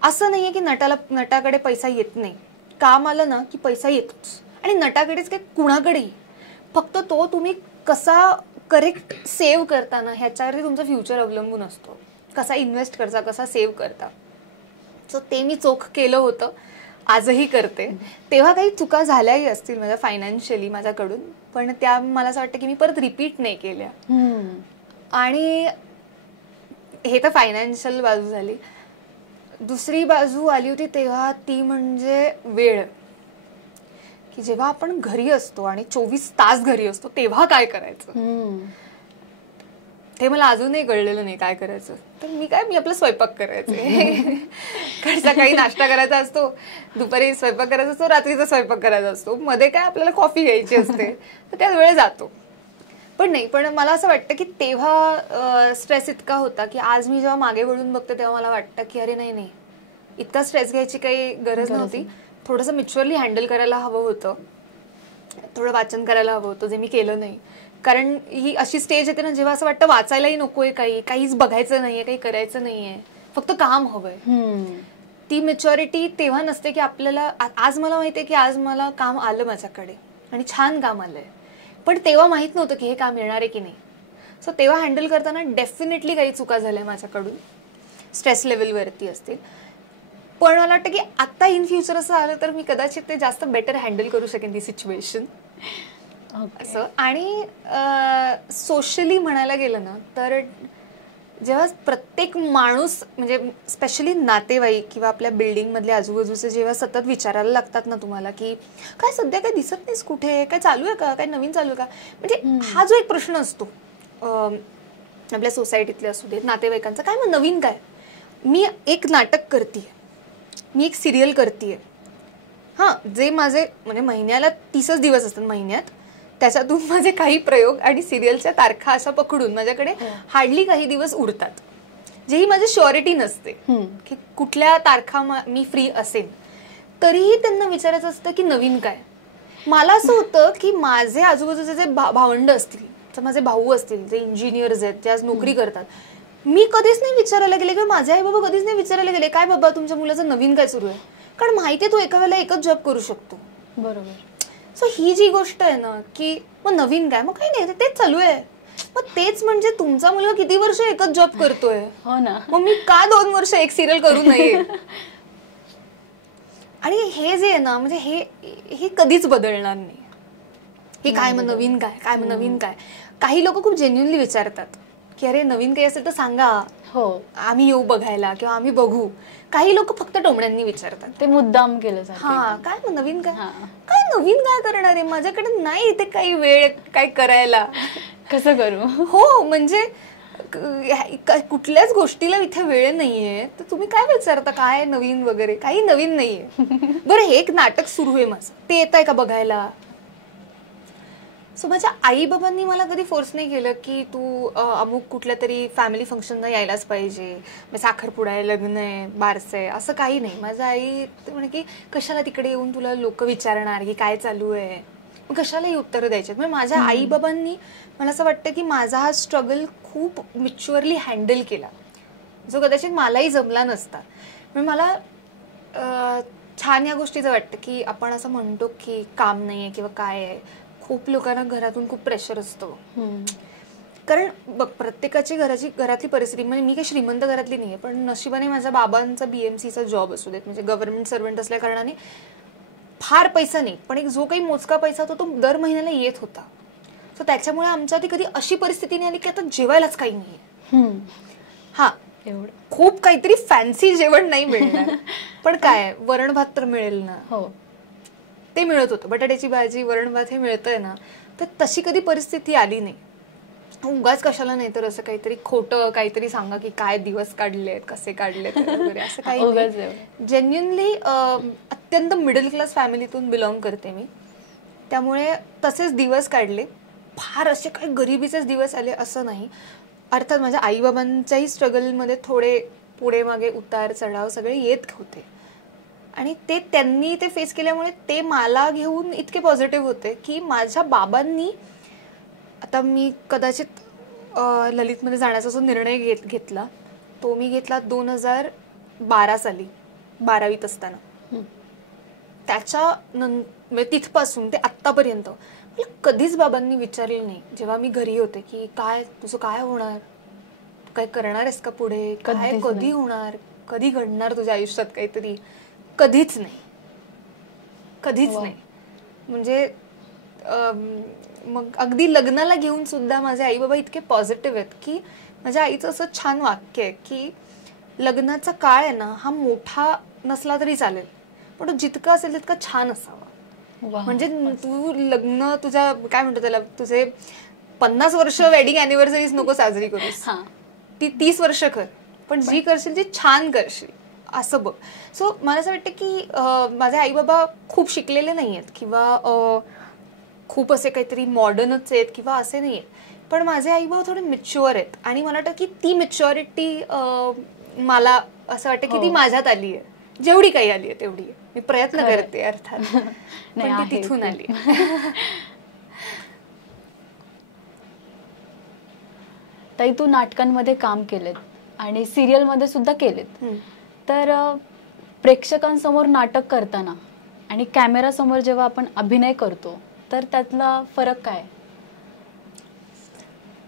असं नाहीये की नटाकडे पैसा येत नाही. काम आलं ना की पैसा येतोच, आणि नटाकडेच काय कुणाकडेही. फक्त तो तुम्ही कसा करेक्ट सेव्ह करताना ह्याच्यावरती तुमचं फ्युचर अवलंबून असतो. कसा इन्व्हेस्ट करता, कसा सेव्ह करता. सो ते मी चोख केलं होतं, आजही करते. तेव्हा काही चुका झाल्याही असतील माझ्या फायनान्शियली माझ्याकडून, पण त्या मला असं वाटतं की मी परत रिपीट नाही केल्या. आणि हे तर फायनान्शियल बाजू झाली. दुसरी बाजू आली होती तेव्हा ती म्हणजे वेळ. की जेव्हा आपण घरी असतो आणि 24 तास घरी असतो तेव्हा काय करायचं, ते मला अजूनही कळलेलं नाही काय करायचं. तर मी आपला स्वयंपाक करायचे. कारण सकाळी नाश्ता करायचा असतो, दुपारी स्वयंपाक करायचा असतो, रात्रीचा स्वयंपाक करायचा असतो, मध्ये काय आपल्याला कॉफी घ्यायची असते, तर त्यात वेळ जातो. पण मला असं वाटतं की तेव्हा स्ट्रेस इतका होता की आज मी जेव्हा मागे वळून बघते तेव्हा मला वाटतं की अरे नाही, इतका स्ट्रेस घ्यायची काही गरज नव्हती. थोडंसं मॅच्युअरली हँडल करायला हवं होतं, थोडं वाचन करायला हवं होतं, जे मी केलं नाही. कारण ही अशी स्टेज येते ना जेव्हा असं वाटतं वाचायलाही नकोय, काहीच बघायचं नाहीये, काही करायचं नाहीये, फक्त काम हवंय. ती मॅच्युरिटी तेव्हा नसते की आपल्याला आज मला माहितीये की आज मला काम आलं माझ्याकडे आणि छान काम आलंय, पण तेव्हा माहित नव्हतं की हे काम येणार आहे की नाही. सो तेव्हा हँडल करताना डेफिनेटली काही चुका झाल्या माझ्याकडून, स्ट्रेस लेवलवरती असतील. पण मला वाटतं की आता इन फ्युचर असं आलं तर मी कदाचित ते जास्त बेटर हँडल करू शकेन ती सिच्युएशन असं. आणि सोशली म्हणायला गेलं ना तर जेव्हा प्रत्येक माणूस म्हणजे स्पेशली नातेवाईक किंवा आपल्या बिल्डिंग मधले आजूबाजूचे जेव्हा सतत विचारायला लागतात ना तुम्हाला की काय सध्या काय दिसत नाहीस कुठे, काय चालू आहे का, काय नवीन चालू आहे का, म्हणजे हा जो एक प्रश्न असतो आपल्या सोसायटीतले असू देत नातेवाईकांचा, काय मग नवीन काय. मी एक नाटक करतेय, मी एक सिरियल करतेय, जे माझे म्हणजे महिन्याला 30च दिवस असतात महिन्यात, त्याच्यातून माझे काही प्रयोग आणि सिरियलच्या तारखा अशा पकडून माझ्याकडे हार्डली काही दिवस उरतात, जेही माझी श्युरिटी नसते की कुठल्या तारखा मी फ्री असेल. तरीही त्यांना विचारायचं असतं की नवीन काय. मला असं होतं की माझे आजूबाजूचे जे भावंड असतील, तर माझे भाऊ असतील जे इंजिनियर्स आहेत, जे आज नोकरी करतात, मी कधीच नाही विचारायला गेले किंवा माझे आई बाबा कधीच नाही विचारायला गेले काय बाबा तुमच्या मुलाचं नवीन काय सुरू आहे, कारण माहितीये तो एका वेळेला एकच जॉब करू शकतो. बरोबर. सो ही जी गोष्ट आहे ना की मग नवीन काय, मग काही नाही तेच चालू आहे. मग तेच म्हणजे तुमचा मुलगा किती वर्ष एकच जॉब करतोय, हो ना, मग मी का 2 वर्ष एक सिरियल करू नये. आणि हे जे आहे ना म्हणजे हे कधीच बदलणार नाही. हे काय मग नवीन काय, काय मग नवीन काय. काही लोक खूप जेन्युइनली विचारतात की अरे नवीन काही असेल तर सांगा, हो आम्ही येऊ बघायला किंवा आम्ही बघू. काही लोक फक्त टोमण्यांनी विचारतात, ते मुद्दाम केलं जातं. काय मग नवीन काय, काय नवीन काय करणार आहे, माझ्याकडे नाही इथे काही वेळ काय करायला, कसं करू. हो म्हणजे कुठल्याच गोष्टीला इथे वेळ नाहीये, तर तुम्ही काय विचारता काय नवीन वगैरे, काही नवीन नाहीये. बरं हे एक नाटक सुरू आहे माझं, ते येत आहे का बघायला. सो माझ्या आई बाबांनी मला कधी फोर्स नाही केलं की तू अमुक कुठल्या तरी फॅमिली फंक्शनला यायलाच पाहिजे, साखरपुडा आहे, लग्न आहे, बारसं आहे, असं काही नाही. माझ्या आई म्हणे की कशाला तिकडे येऊन तुला लोक विचारणार की काय चालू आहे, कशालाही उत्तरं द्यायचे. म्हणजे माझ्या आई बाबांनी मला असं वाटतं की माझा हा स्ट्रगल खूप मॅच्युअरली हँडल केला, जो कदाचित मलाही जमला नसता. म्हणजे मला छान या गोष्टीचं वाटतं की आपण असं म्हणतो की काम नाही आहे किंवा काय आहे. खूप लोकांना घरातून खूप प्रेशर असतो, कारण बघ प्रत्येकाची घरातली परिस्थिती, म्हणजे मी काही श्रीमंत घरातली नाहीये, पण नशिबाने माझ्या बाबांचा BMCचा जॉब असू देत, म्हणजे गव्हर्नमेंट सर्वंट असल्या कारणाने फार पैसा नाही, पण एक जो काही मोजका पैसा होता तो दर महिन्याला येत होता. सो त्याच्यामुळे आमच्या आधी कधी अशी परिस्थिती नाही आली की आता जेवायलाच काही नाहीये. एवढं खूप काहीतरी फॅन्सी जेवण नाही मिळणार, पण काय वरण भात तर मिळेल ना. हो ते मिळत होतं, बटाट्याची भाजी वरण भात हे मिळतंय ना. तर तशी कधी परिस्थिती आली नाही. उगाच कशाला नाही तर असं काहीतरी खोटं काहीतरी सांगा की काय दिवस काढलेत, कसे काढलेत वगैरे, असं काही. जेन्युइनली अत्यंत मिडल क्लास फॅमिलीतून बिलॉंग करते मी, त्यामुळे तसेच दिवस काढले. फार असे काही गरिबीचेच दिवस आले असं नाही. अर्थात माझ्या आईबाबांच्याही स्ट्रगलमध्ये थोडे पुढे मागे उतार चढाव सगळे येत होते, आणि ते त्यांनी ते फेस केल्यामुळे ते मला घेऊन इतके पॉझिटिव्ह होते की माझ्या बाबांनी, आता मी कदाचित ललितमध्ये जाण्याचा जो निर्णय घेतला तो मी घेतला 2012 साली 12वीत असताना. म्हणजे तिथपासून ते आत्तापर्यंत मला कधीच बाबांनी विचारलं नाही जेव्हा मी घरी होते की काय तुझं काय होणार, काय करणार आहेस का पुढे, काय कधी होणार, कधी घडणार तुझ्या आयुष्यात काहीतरी. कधीच नाही, कधीच नाही. म्हणजे मग अगदी लग्नाला घेऊन सुद्धा माझे आई बाबा इतके पॉझिटिव्ह आहेत की माझ्या आईचं असं छान वाक्य आहे की लग्नाचा काळ आहे ना हा मोठा नसला तरी चालेल पण तो जितका असेल तितका छान असावा. म्हणजे तू लग्न तुझ्या काय म्हणतो त्याला तुझे 50 वर्ष वेडिंग अॅनिव्हर्सरीज नको साजरी करूस, ती 30 वर्ष कर पण जी करशील ती छान करशील असं बघ. सो मला असं वाटतं की माझे आई बाबा खूप शिकलेले नाही आहेत किंवा खूप असे काहीतरी मॉडर्नच आहेत किंवा असे नाही आहेत, पण माझे आई बाबा थोडे मॅच्युअर आहेत आणि मला वाटतं की ती मॅच्युरिटी मला असं वाटतं की ती माझ्यात आली आहे, जेवढी काही आली आहे तेवढी आहे. मी प्रयत्न करते अर्थात पण ती तिथून आली. ताई तू नाटकांमध्ये काम केलेत आणि सिरियल मध्ये सुद्धा केलेत, तर प्रेक्षकांसमोर नाटक करताना आणि कॅमेरा समोर जेव्हा आपण अभिनय करतो तर त्यातला फरक काय?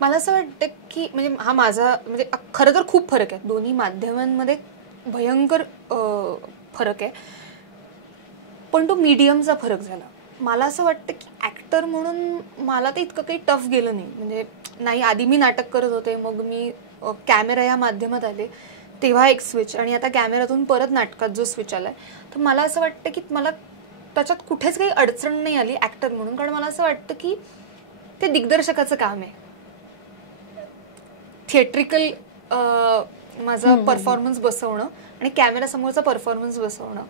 मला असं वाटतं की म्हणजे हा माझा म्हणजे खरं तर खूप फरक आहे, दोन्ही माध्यमांमध्ये भयंकर फरक आहे, पण तो मीडियमचा फरक झाला. मला असं वाटतं की ऍक्टर म्हणून मला ते इतकं काही टफ गेलं नाही. म्हणजे नाही, आधी मी नाटक करत होते, मग मी कॅमेरा या माध्यमात आले तेव्हा एक स्विच, आणि आता कॅमेऱ्यातून परत नाटकात जो स्विच आलाय, तर मला असं वाटतं की मला त्याच्यात कुठेच काही अडचण नाही आली ऍक्टर म्हणून. कारण मला असं वाटतं की ते दिग्दर्शकाचं काम आहे. थिएट्रिकल माझं परफॉर्मन्स बसवणं आणि कॅमेरा समोरचा परफॉर्मन्स बसवणं,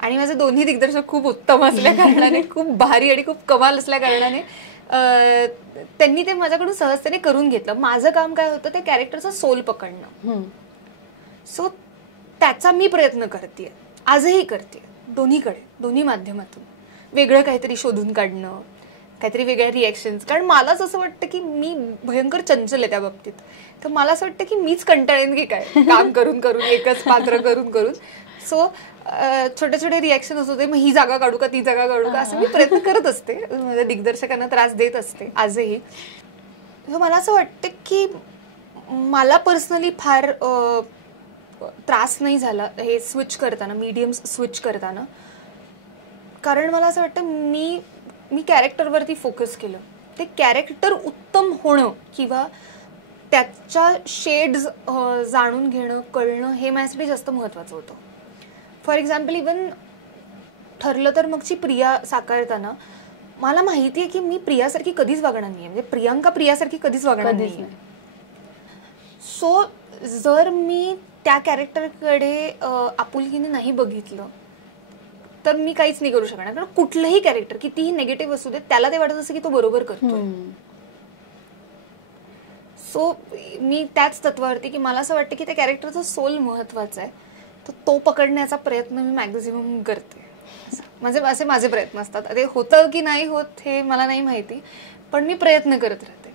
आणि माझे दोन्ही दिग्दर्शक खूप उत्तम असल्या कारणाने, खूप भारी आणि खूप कमाल असल्या कारणाने त्यांनी ते माझ्याकडून सहजतेने करून घेतलं. माझं काम काय होतं ते कॅरेक्टरचा सोल पकडणं. सो त्याचा मी प्रयत्न करते, आजही करते, दोन्हीकडे, दोन्ही माध्यमातून वेगळं काहीतरी शोधून काढणं, काहीतरी वेगळ्या रिएक्शन्स. कारण मलाच असं वाटतं की मी भयंकर चंचल आहे त्या बाबतीत, तर मला असं वाटतं की मीच कंटाळेन की काय काम करून करून, एकच पात्र करून करून. सो छोटे छोटे रिॲक्शन असू दे, मग ही जागा काढू का ती जागा काढू का, असं मी प्रयत्न करत असते, माझ्या दिग्दर्शकांना त्रास देत असते आजही. मला असं वाटतं की मला पर्सनली फार त्रास नाही झाला हे स्विच करताना, मीडियम स्विच करताना, कारण मला असं वाटतं मी कॅरेक्टरवरती फोकस केलं. ते कॅरेक्टर उत्तम होणं किंवा त्याच्या शेड्स जाणून घेणं, कळणं हे माझ्यासाठी जास्त महत्त्वाचं होतं. फॉर एक्झाम्पल इवन ठरलं तर मगची प्रिया साकारताना मला माहिती आहे की मी प्रियासारखी कधीच वागणार नाही, म्हणजे प्रियांका प्रियासारखी कधीच वागणार नाही. सो जर मी त्या कॅरेक्टरकडे आपुलकीने नाही बघितलं तर मी काहीच नाही करू शकणार. कारण कुठलंही कॅरेक्टर कितीही निगेटिव्ह असू दे, त्याला ते वाटत असं की तो बरोबर करतो. सो मी त्याच तत्वावरती की मला असं वाटतं की त्या कॅरेक्टरचा सोल महत्वाचा आहे, तर तो पकडण्याचा प्रयत्न मी मॅक्झिमम करते. म्हणजे असे माझे प्रयत्न असतात. ते होतं की नाही होत हे मला नाही माहिती, पण मी प्रयत्न करत राहते.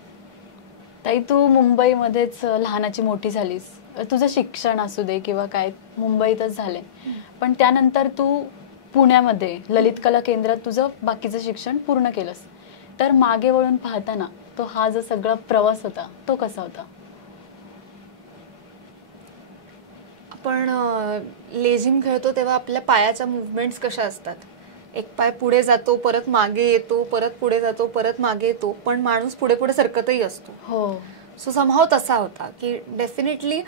ताई तू मुंबईमध्येच लहानाची मोठी झालीस, तुझं शिक्षण असू दे किंवा काय मुंबईतच झालंय, पण त्यानंतर तू पुण्यामध्ये ललित कला केंद्रात तुझं बाकीचं शिक्षण पूर्ण केलंस. तर मागे वळून पाहताना तो हा जो सगळा प्रवास होता तो कसा होता? आपण लेझिम खेळतो तेव्हा आपल्या पायाच्या मुवमेंट्स कशा असतात, एक पाय पुढे जातो, परत मागे येतो, परत पुढे जातो, परत मागे येतो, पण माणूस पुढे पुढे सरकतही असतो. हो. सो समहाव तसा होता की डेफिनेटली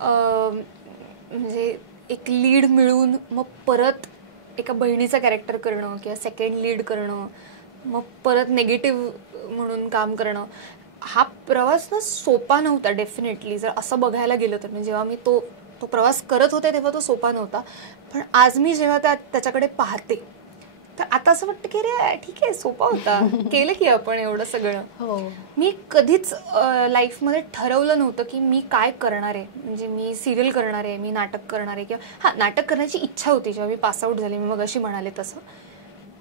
म्हणजे एक लीड मिळून मग परत एका बहिणीचं कॅरेक्टर करणं किंवा सेकंड लीड करणं, मग परत नेगेटिव्ह म्हणून काम करणं, हा प्रवास ना सोपा नव्हता डेफिनेटली. जर असं बघायला गेलं तर म्हणजे जेव्हा मी तो प्रवास करत होते तेव्हा तो सोपा नव्हता, पण आज मी जेव्हा त्याच्याकडे पाहते तर आता असं वाटतं की अरे ठीक आहे, सोपा होता, केलं की आपण एवढं सगळं. हो. मी कधीच लाईफमध्ये ठरवलं नव्हतं की मी काय करणार आहे, म्हणजे मी सिरियल करणार आहे, मी नाटक करणार आहे, किंवा हा नाटक करण्याची इच्छा होती जेव्हा मी पासआउट झाले, मी मग अशी म्हणाले तसं.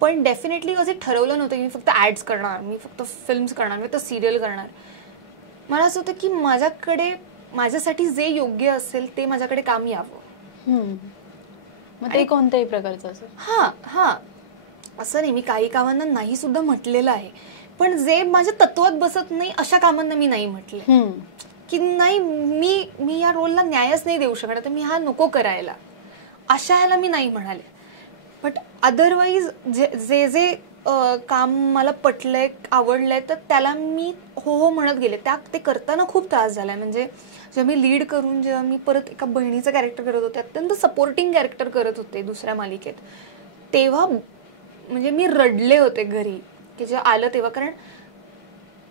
पण डेफिनेटली कधी ठरवलं नव्हतं की मी फक्त ॲड्स करणार, मी फक्त फिल्म्स करणार, मी फक्त सिरियल करणार. मला असं होतं की माझ्याकडे माझ्यासाठी जे योग्य असेल ते माझ्याकडे काम यावं. मग ते कोणत्याही प्रकारचं असेल. हा असं नाही, मी काही कामांना नाही सुद्धा म्हटलेलं आहे, पण जे माझ्या तत्वात बसत नाही अशा कामांना मी नाही म्हटले, की नाही मी या रोलला न्यायच नाही देऊ शकणार, तर मी हा नको करायला, अशा ह्याला मी नाही म्हणाले. बट अदरवाईज जे जे काम मला पटलंय, आवडलंय, तर त्याला मी हो म्हणत गेले. ते करताना खूप त्रास झालाय. म्हणजे जेव्हा मी लीड करून जेव्हा मी परत एका बहिणीचं कॅरेक्टर करत होते, अत्यंत सपोर्टिंग कॅरेक्टर करत होते दुसऱ्या मालिकेत, तेव्हा म्हणजे मी रडले होते घरी की जेव्हा आलं तेव्हा. कारण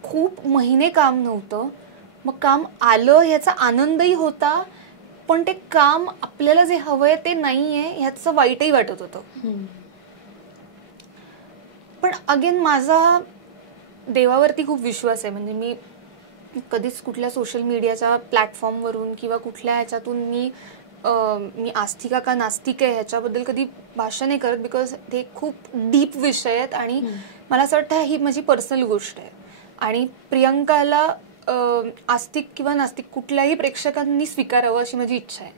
खूप महिने काम नव्हतं, मग काम आलं ह्याचा आनंदही होता, पण ते काम आपल्याला जे हवंय ते नाहीये ह्याचं वाईटही वाटत होतं. पण अगेन माझा देवावरती खूप विश्वास आहे. म्हणजे मी कधीच कुठल्या सोशल मीडियाच्या प्लॅटफॉर्मवरून किंवा कुठल्या ह्याच्यातून मी आस्तिका का नास्तिक आहे ह्याच्याबद्दल कधी भाषण नाही करत, बिकॉज ते खूप डीप विषय आहेत आणि मला असं वाटतं ही माझी पर्सनल गोष्ट आहे. आणि प्रियंकाला आस्तिक किंवा नास्तिक कुठल्याही प्रेक्षकांनी स्वीकारावं अशी माझी इच्छा आहे.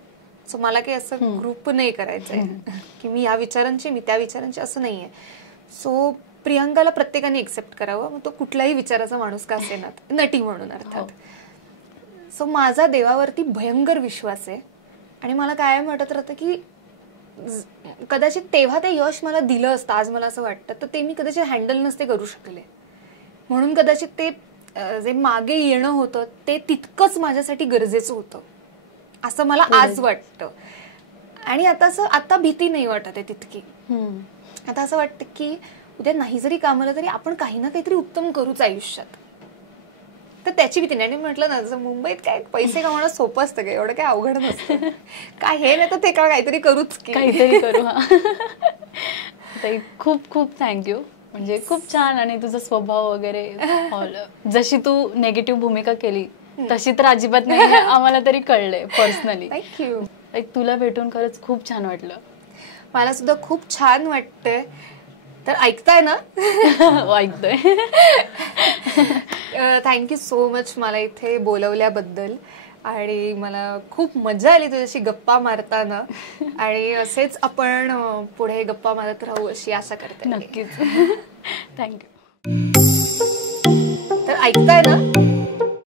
सो मला काही असं ग्रुप नाही करायचं आहे की मी या विचारांची, मी त्या विचारांची, असं नाही आहे. सो प्रियंकाला प्रत्येकाने एक्सेप्ट करावं, मग तो कुठलाही विचाराचा माणूस का असेना, नटी म्हणून अर्थात. सो माझा देवावरती भयंकर विश्वास आहे आणि मला कायम वाटत राहतं की कदाचित तेव्हा ते यश मला दिलं असतं, आज मला असं वाटतं, तर ते मी कदाचित हँडल नसते करू शकले. म्हणून कदाचित ते जे मागे येणं होतं ते तितकंच माझ्यासाठी गरजेचं होतं असं मला आज वाटतं. आणि आता भीती नाही वाटत आहे तितकी. आता असं वाटतं की उद्या नाही जरी काम आलं तरी आपण काही ना काहीतरी उत्तम करूच आयुष्यात, तर त्याची भीती नाही. म्हटलं ना, जसं मुंबईत काय पैसे कमावणं सोपं असतं का, एवढं काय अवघड नसतं. काय हे नाही तर ते काहीतरी करूच, काहीतरी करू. खूप खूप थँक्यू. म्हणजे खूप छान. आणि तुझा स्वभाव वगैरे, जशी तू नेगेटिव्ह भूमिका केली तशी तर अजिबात नाही, आम्हाला तरी कळलंय पर्सनली. थँक्यू. तुला भेटून खरंच खूप छान वाटलं. मला सुद्धा खूप छान वाटतंय. तर ऐकताय ना? ऐकतोय. थँक्यू सो मच मला इथे बोलवल्याबद्दल. आणि मला खूप मजा आली तुझ्याशी गप्पा मारताना. आणि असेच आपण पुढे गप्पा मारत राहू अशी आशा करते. नक्कीच. थँक्यू. तर ऐकताय ना?